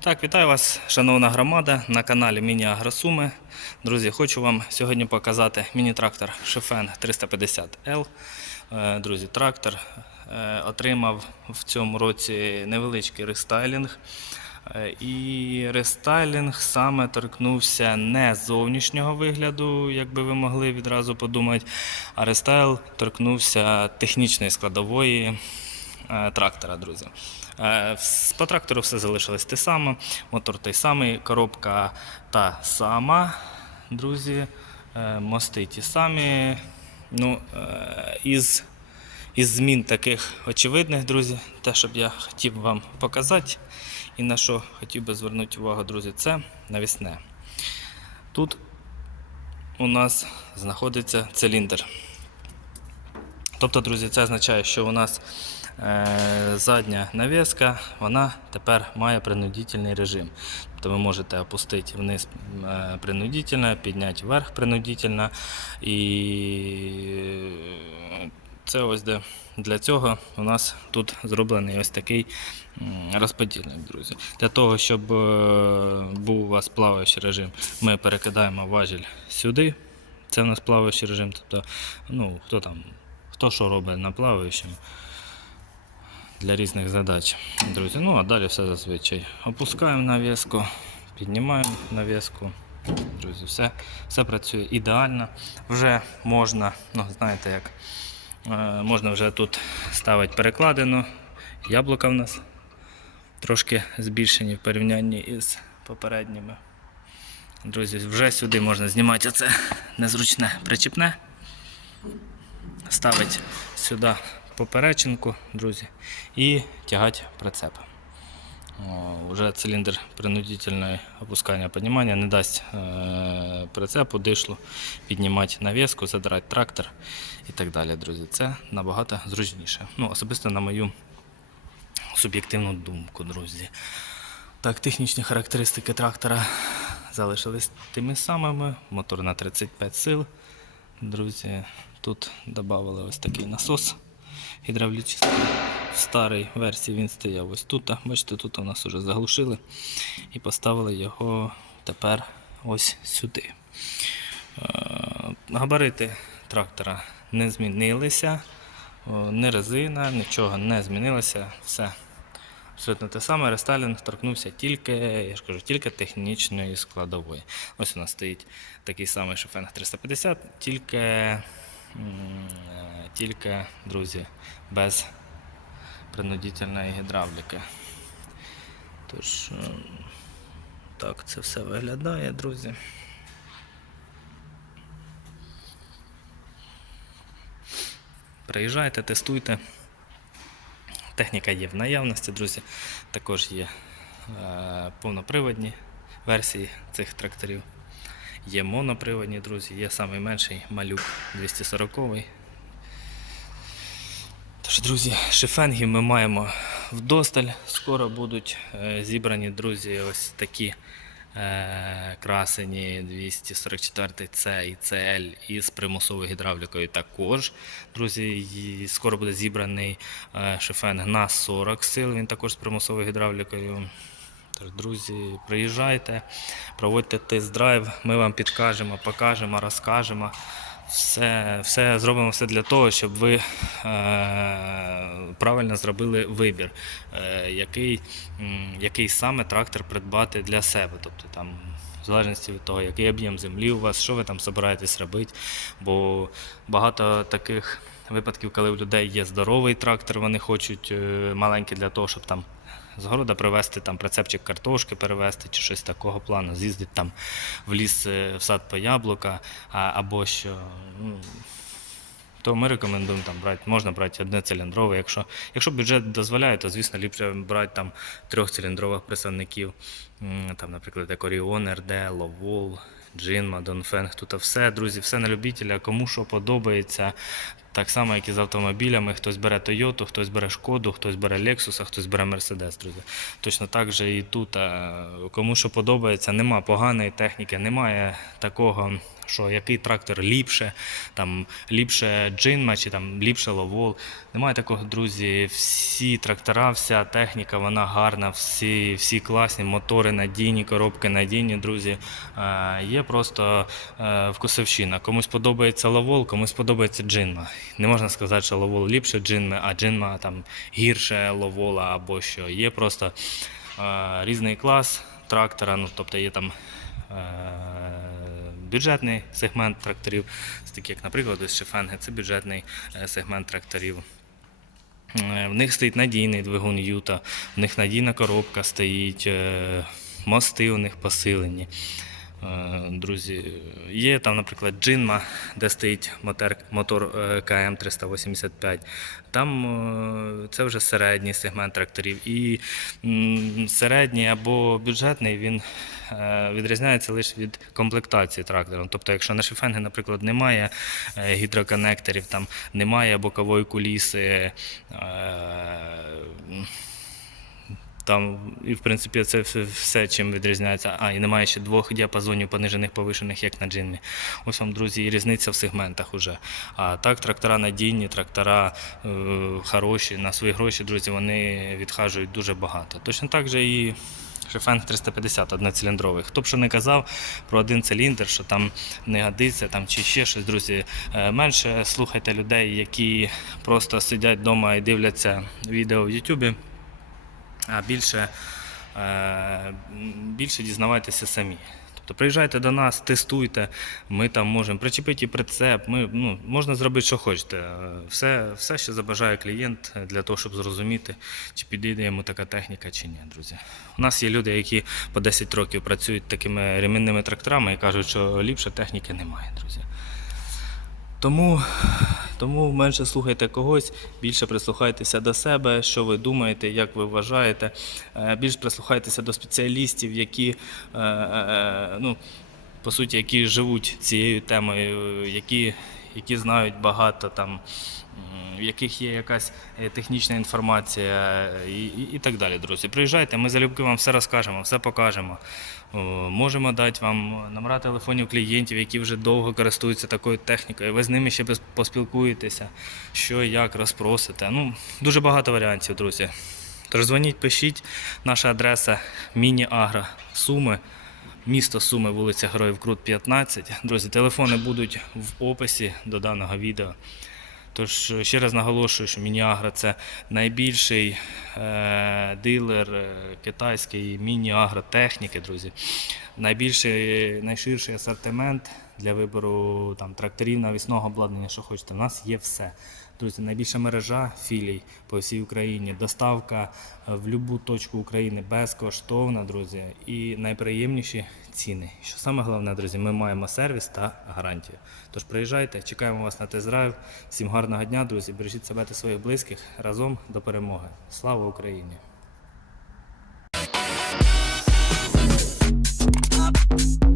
Так, вітаю вас, шановна громада, на каналі Міні Агросуми. Друзі, хочу вам сьогодні показати міні-трактор Шефен 350L. Е, Друзі, трактор е, отримав в цьому році невеличкий рестайлінг. Е, І рестайлінг саме торкнувся не зовнішнього вигляду, як би ви могли відразу подумати, а рестайл торкнувся технічної складової трактора, друзі. Е, По трактору все залишилось те саме, мотор той самий, коробка та сама, друзі, е, мости ті самі. Ну, е, із, із змін таких очевидних, друзі, те, що б я хотів вам показати, і на що хотів би звернути увагу, друзі, це навісне. Тут у нас знаходиться циліндр. Тобто, друзі, це означає, що у нас задня навіска, вона тепер має принудительний режим. Тобто ви можете опустити вниз е, принудительно, підняти вверх принудительно. І це ось де для цього у нас тут зроблений ось такий розподільник, друзі. Для того, щоб е, був у вас плаваючий режим, ми перекидаємо важіль сюди. Це у нас плаваючий режим. Тобто, ну, хто там, хто що робить на плаваючому для різних задач. Друзі, ну а далі все зазвичай. Опускаємо навіску, піднімаємо навіску. Друзі, все, все працює ідеально. Вже можна, ну знаєте як, е, можна вже тут ставити перекладину. Яблука в нас трошки збільшені в порівнянні із попередніми. Друзі, вже сюди можна знімати оце незручне причіпне. Ставить сюди поперечинку, друзі, і тягати прицеп. Уже циліндр принудительного опускання піднімання не дасть е, прицепу, дишлу піднімати навіску, задирати трактор і так далі, друзі. Це набагато зручніше. Ну, особисто на мою суб'єктивну думку, друзі. Так, технічні характеристики трактора залишились тими самими. Мотор на 35 сил. Друзі, тут додали ось такий насос гідравлічний. В старій версії він стояв ось тут. Бачите, тут у нас вже заглушили і поставили його тепер ось сюди. Е, Габарити трактора не змінилися, ні резина, нічого не змінилося. Все абсолютно те саме. Рестайлінг торкнувся тільки, я ж кажу, тільки технічної складової. Ось у нас стоїть такий самий шофенг 350, тільки, тільки друзі, без принудительної гідравліки. Тож, е, так це все виглядає, друзі. Приїжджайте, тестуйте. Техніка є в наявності, друзі. Також є е, повноприводні версії цих тракторів. Є моноприводні, друзі, є найменший малюк 240 Тож, друзі, шифенгів ми маємо вдосталь. Скоро будуть е, зібрані, друзі, ось такі е, красені 244 C і CL із примусовою гідравлікою також. Друзі, скоро буде зібраний е, шифенг на 40 сил, він також з примусовою гідравлікою. Тож, друзі, приїжджайте, проводьте тест-драйв, ми вам підкажемо, покажемо, розкажемо. Все, все зробимо все для того, щоб ви е, правильно зробили вибір, е, який, м, який саме трактор придбати для себе. Тобто там, в залежності від того, який об'єм землі у вас, що ви там збираєтесь робити. Бо багато таких випадків, коли у людей є здоровий трактор, вони хочуть е, маленький для того, щоб там з города привезти там прицепчик картошки перевезти чи щось такого плану, з'їздити там в ліс е, в сад по яблука, або що. Ну, то ми рекомендуємо там брати, можна брати одноциліндровий. Якщо, якщо бюджет дозволяє, то звісно ліпше брати там трьохциліндрових представників, там, наприклад, як Orion, RD, Lowell, Jinma, Dongfeng. Тут все, друзі, все на любителя, кому що подобається. Так само, як і з автомобілями, хтось бере Toyota, хтось бере Шкоду, хтось бере Lexus, а хтось бере Mercedes, друзі. Точно так же і тут. Кому що подобається, нема поганої техніки, немає такого що який трактор ліпше, там ліпше джинма чи там ліпше ловол. Немає такого, друзі. Всі трактора, вся техніка, вона гарна, всі, всі класні, мотори надійні, коробки надійні, друзі. Е, Є просто е, вкусовщина. Комусь подобається ловол, комусь подобається джинма. Не можна сказати, що ловол ліпше джинми, а джинма там гірше ловола або що. Є просто е, різний клас трактора, ну тобто є там. е, Бюджетний сегмент тракторів, такі, як, наприклад, ось Шефенги, це бюджетний е, сегмент тракторів. Е, В них стоїть надійний двигун Юта, в них надійна коробка стоїть, е, мости у них посилені. Е, Друзі, є там, наприклад, Джинма, де стоїть мотор, мотор е, КМ 385. Там е, це вже середній сегмент тракторів. І середній або бюджетний він відрізняється лише від комплектації трактора. Тобто, якщо на шифенги, наприклад, немає гідроконекторів, там немає бокової куліси. Там, і в принципі, це все, чим відрізняється. А, і немає ще двох діапазонів понижених повишених, як на джинмі. Ось вам, друзі, і різниця в сегментах уже. А так, трактора надійні, трактора е, хороші, на свої гроші, друзі, вони відхажують дуже багато. Точно так же і Шефенг 350 одноциліндровий. Хто б що не казав про один циліндр, що там не годиться, там чи ще щось, друзі. е, Менше слухайте людей, які просто сидять вдома і дивляться відео в Ютубі а більше, е, більше дізнавайтеся самі. Тобто приїжджайте до нас, тестуйте, ми там можемо причепити прицеп, ми, ну, можна зробити, що хочете. Е, Все, все, що забажає клієнт е, для того, щоб зрозуміти, чи підійде йому така техніка, чи ні, друзі. У нас є люди, які по 10 років працюють такими ремінними тракторами і кажуть, що ліпше техніки немає, друзі. Тому, тому менше слухайте когось, більше прислухайтеся до себе, що ви думаєте, як ви вважаєте. Е, Більш прислухайтеся до спеціалістів, які, е, е, ну, по суті, які живуть цією темою, які, які знають багато там. В яких є якась е, технічна інформація е, і, і, і так далі, друзі. Приїжджайте, ми залюбки вам все розкажемо, все покажемо. Можемо дати вам номера телефонів клієнтів, які вже довго користуються такою технікою. Ви з ними ще поспілкуєтеся, що як розпросите. Ну, дуже багато варіантів, друзі. Тож дзвоніть, пишіть. Наша адреса Міні-Агро Суми. Місто Суми, вулиця Героїв Крут 15. Друзі, телефони будуть в описі до даного відео. Тож ще раз наголошую, що Міні-Агро це найбільший е, дилер е, китайської міні-агротехніки, друзі. Найбільший, найширший асортимент для вибору там тракторів, навісного обладнання, що хочете. У нас є все. Друзі, найбільша мережа філій по всій Україні, доставка е, в будь-яку точку України безкоштовна, друзі, і найприємніші ціни. Що саме головне, друзі, ми маємо сервіс та гарантію. Тож приїжджайте, чекаємо вас на тест-драйв. Всім гарного дня, друзі. Бережіть себе та своїх близьких разом до перемоги. Слава Україні! up.